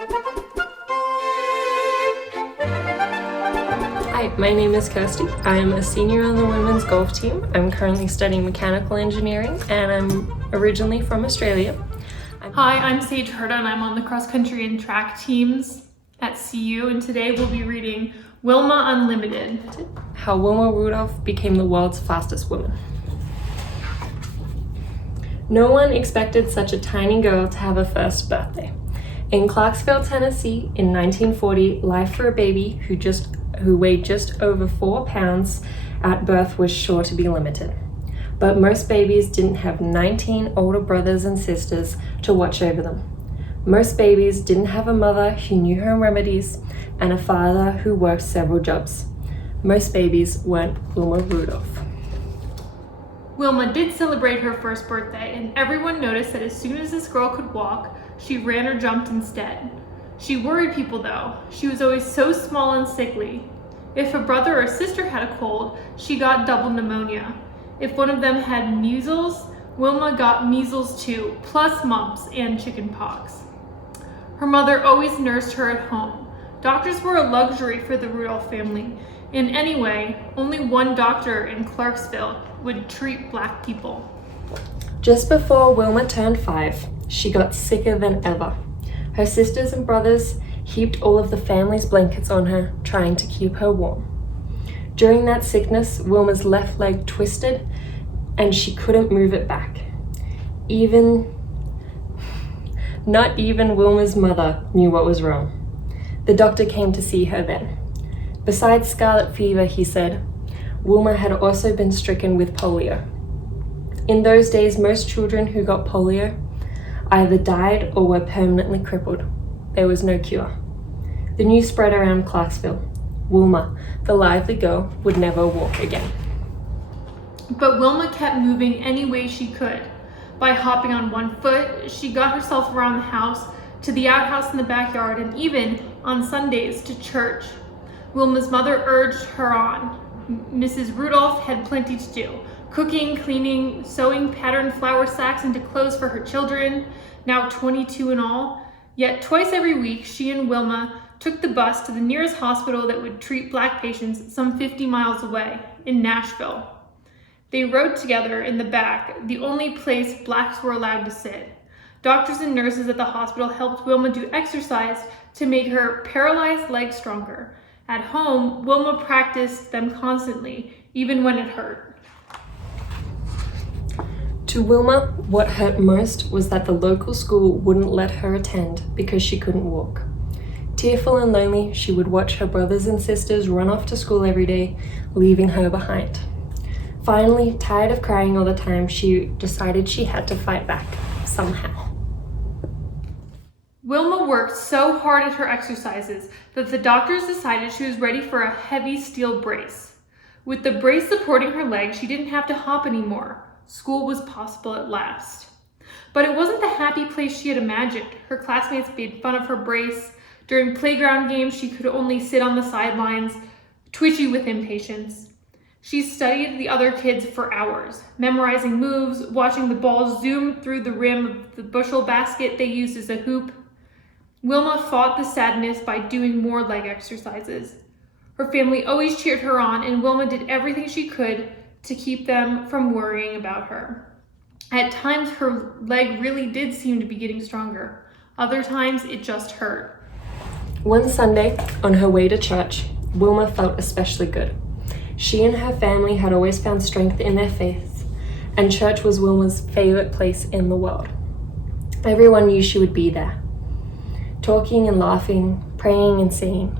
Hi, my name is Kirsty. I'm a senior on the women's golf team. I'm currently studying mechanical engineering and I'm originally from Australia. Hi, I'm Sage Hurta and I'm on the cross country and track teams at CU, and today we'll be reading Wilma Unlimited. How Wilma Rudolph became the world's fastest woman. No one expected such a tiny girl to have a first birthday. In Clarksville, Tennessee, in 1940, life for a baby who weighed just over 4 pounds at birth was sure to be limited. But most babies didn't have 19 older brothers and sisters to watch over them. Most babies didn't have a mother who knew her remedies and a father who worked several jobs. Most babies weren't Wilma Rudolph. Wilma did celebrate her first birthday, and everyone noticed that as soon as this girl could walk, she ran or jumped instead. She worried people though. She was always so small and sickly. If a brother or sister had a cold, she got double pneumonia. If one of them had measles, Wilma got measles too, plus mumps and chicken pox. Her mother always nursed her at home. Doctors were a luxury for the Rudolph family. And anyway, only one doctor in Clarksville would treat Black people. Just before Wilma turned 5, she got sicker than ever. Her sisters and brothers heaped all of the family's blankets on her, trying to keep her warm. During that sickness, Wilma's left leg twisted and she couldn't move it back. Not even Wilma's mother knew what was wrong. The doctor came to see her then. Besides scarlet fever, he said, Wilma had also been stricken with polio. In those days, most children who got polio either died or were permanently crippled. There was no cure. The news spread around Clarksville. Wilma, the lively girl, would never walk again. But Wilma kept moving any way she could. By hopping on one foot, she got herself around the house, to the outhouse in the backyard, and even, on Sundays, to church. Wilma's mother urged her on. Mrs. Rudolph had plenty to do. Cooking, cleaning, sewing patterned flour sacks into clothes for her children, now 22 in all. Yet twice every week, she and Wilma took the bus to the nearest hospital that would treat Black patients some 50 miles away, in Nashville. They rode together in the back, the only place Blacks were allowed to sit. Doctors and nurses at the hospital helped Wilma do exercise to make her paralyzed legs stronger. At home, Wilma practiced them constantly, even when it hurt. To Wilma, what hurt most was that the local school wouldn't let her attend because she couldn't walk. Tearful and lonely, she would watch her brothers and sisters run off to school every day, leaving her behind. Finally, tired of crying all the time, she decided she had to fight back, somehow. Wilma worked so hard at her exercises that the doctors decided she was ready for a heavy steel brace. With the brace supporting her leg, she didn't have to hop anymore. School was possible at last. But it wasn't the happy place she had imagined. Her classmates made fun of her brace. During playground games, she could only sit on the sidelines, twitchy with impatience. She studied the other kids for hours, memorizing moves, watching the ball zoom through the rim of the bushel basket they used as a hoop. Wilma fought the sadness by doing more leg exercises. Her family always cheered her on, and Wilma did everything she could to keep them from worrying about her. At times, her leg really did seem to be getting stronger. Other times, it just hurt. One Sunday, on her way to church, Wilma felt especially good. She and her family had always found strength in their faith, and church was Wilma's favorite place in the world. Everyone knew she would be there, talking and laughing, praying and singing.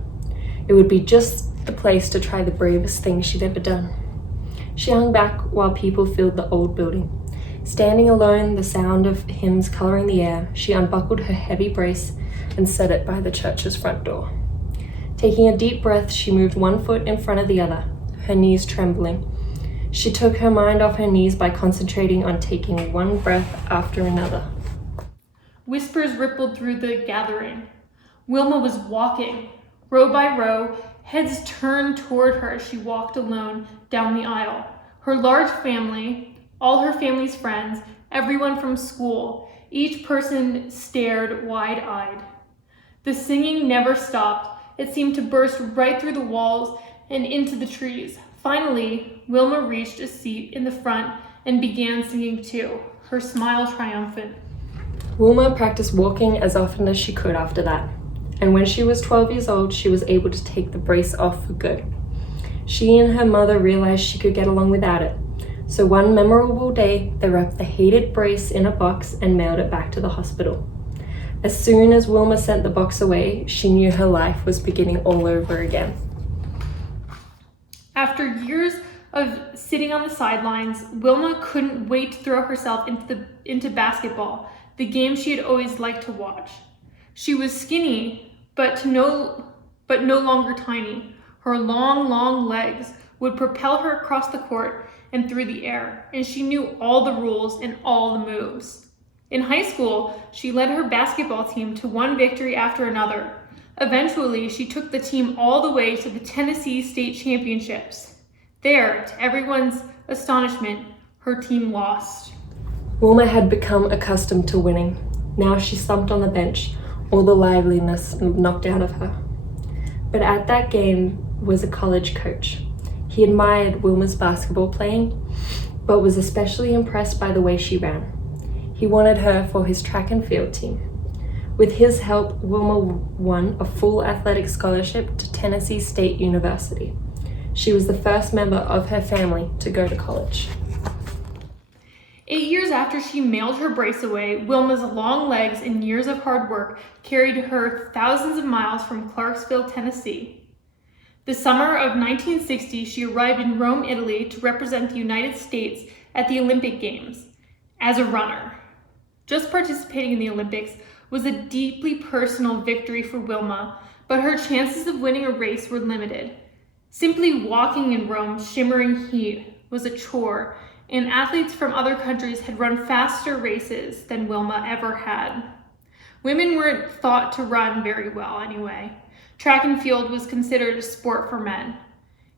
It would be just the place to try the bravest thing she'd ever done. She hung back while people filled the old building. Standing alone, the sound of hymns coloring the air, she unbuckled her heavy brace and set it by the church's front door. Taking a deep breath, she moved one foot in front of the other, her knees trembling. She took her mind off her knees by concentrating on taking one breath after another. Whispers rippled through the gathering. Wilma was walking, row by row, heads turned toward her as she walked alone down the aisle. Her large family, all her family's friends, everyone from school, each person stared wide-eyed. The singing never stopped. It seemed to burst right through the walls and into the trees. Finally, Wilma reached a seat in the front and began singing too, her smile triumphant. Wilma practiced walking as often as she could after that, and when she was 12 years old, she was able to take the brace off for good. She and her mother realized she could get along without it, so one memorable day, they wrapped the hated brace in a box and mailed it back to the hospital. As soon as Wilma sent the box away, she knew her life was beginning all over again. After years of sitting on the sidelines, Wilma couldn't wait to throw herself into basketball, the game she had always liked to watch. She was skinny, but no longer tiny. Her long legs would propel her across the court and through the air, and she knew all the rules and all the moves. In high school, she led her basketball team to one victory after another. Eventually, she took the team all the way to the Tennessee State Championships. There, to everyone's astonishment, her team lost. Wilma had become accustomed to winning. Now she slumped on the bench, all the liveliness knocked out of her. But at that game was a college coach. He admired Wilma's basketball playing, but was especially impressed by the way she ran. He wanted her for his track and field team. With his help, Wilma won a full athletic scholarship to Tennessee State University. She was the first member of her family to go to college. 8 years after she mailed her brace away, Wilma's long legs and years of hard work carried her thousands of miles from Clarksville, Tennessee. The summer of 1960, she arrived in Rome, Italy to represent the United States at the Olympic Games as a runner. Just participating in the Olympics was a deeply personal victory for Wilma, but her chances of winning a race were limited. Simply walking in Rome's shimmering heat was a chore, and athletes from other countries had run faster races than Wilma ever had. Women weren't thought to run very well anyway. Track and field was considered a sport for men,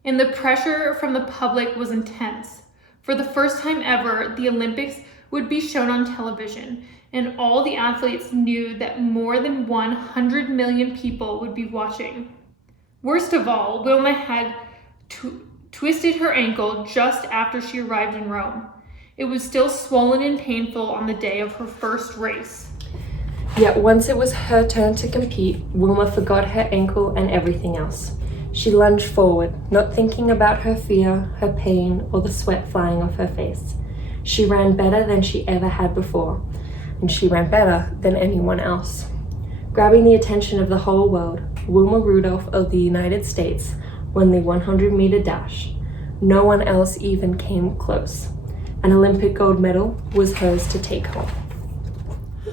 and the pressure from the public was intense. For the first time ever, the Olympics would be shown on television, and all the athletes knew that more than 100 million people would be watching. Worst of all, Wilma had twisted her ankle just after she arrived in Rome. It was still swollen and painful on the day of her first race. Yet once it was her turn to compete, Wilma forgot her ankle and everything else. She lunged forward, not thinking about her fear, her pain, or the sweat flying off her face. She ran better than she ever had before, and she ran better than anyone else. Grabbing the attention of the whole world, Wilma Rudolph of the United States won the 100-meter dash. No one else even came close. An Olympic gold medal was hers to take home.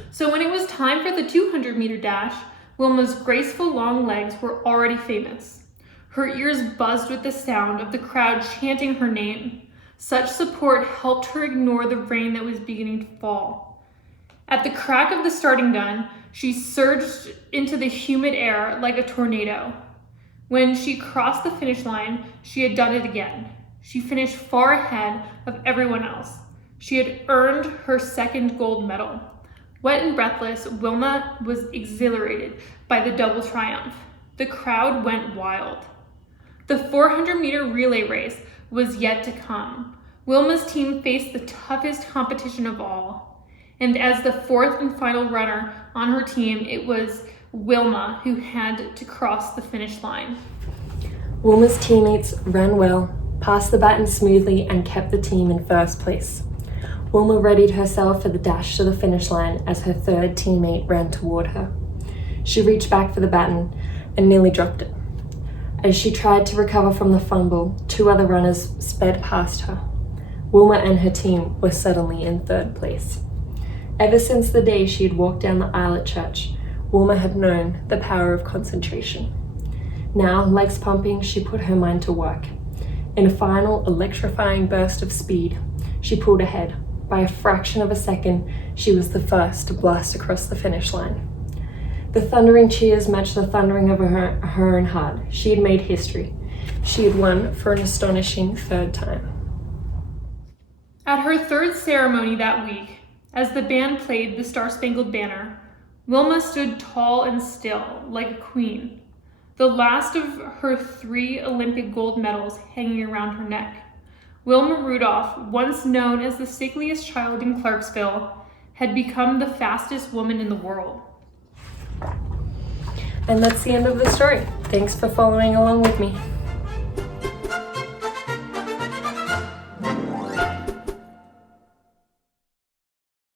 So when it was time for the 200-meter dash, Wilma's graceful long legs were already famous. Her ears buzzed with the sound of the crowd chanting her name. Such support helped her ignore the rain that was beginning to fall. At the crack of the starting gun, she surged into the humid air like a tornado. When she crossed the finish line, she had done it again. She finished far ahead of everyone else. She had earned her second gold medal. Wet and breathless, Wilma was exhilarated by the double triumph. The crowd went wild. The 400-meter relay race was yet to come. Wilma's team faced the toughest competition of all. And as the fourth and final runner on her team, it was Wilma who had to cross the finish line. Wilma's teammates ran well, passed the baton smoothly, and kept the team in first place. Wilma readied herself for the dash to the finish line as her third teammate ran toward her. She reached back for the baton and nearly dropped it. As she tried to recover from the fumble, two other runners sped past her. Wilma and her team were suddenly in third place. Ever since the day she had walked down the aisle at church, Wilma had known the power of concentration. Now, legs pumping, she put her mind to work. In a final, electrifying burst of speed, she pulled ahead. By a fraction of a second, she was the first to blast across the finish line. The thundering cheers matched the thundering of her own heart. She had made history. She had won for an astonishing third time. At her third ceremony that week, as the band played the Star-Spangled Banner, Wilma stood tall and still, like a queen, the last of her 3 Olympic gold medals hanging around her neck. Wilma Rudolph, once known as the sickliest child in Clarksville, had become the fastest woman in the world. And that's the end of the story. Thanks for following along with me.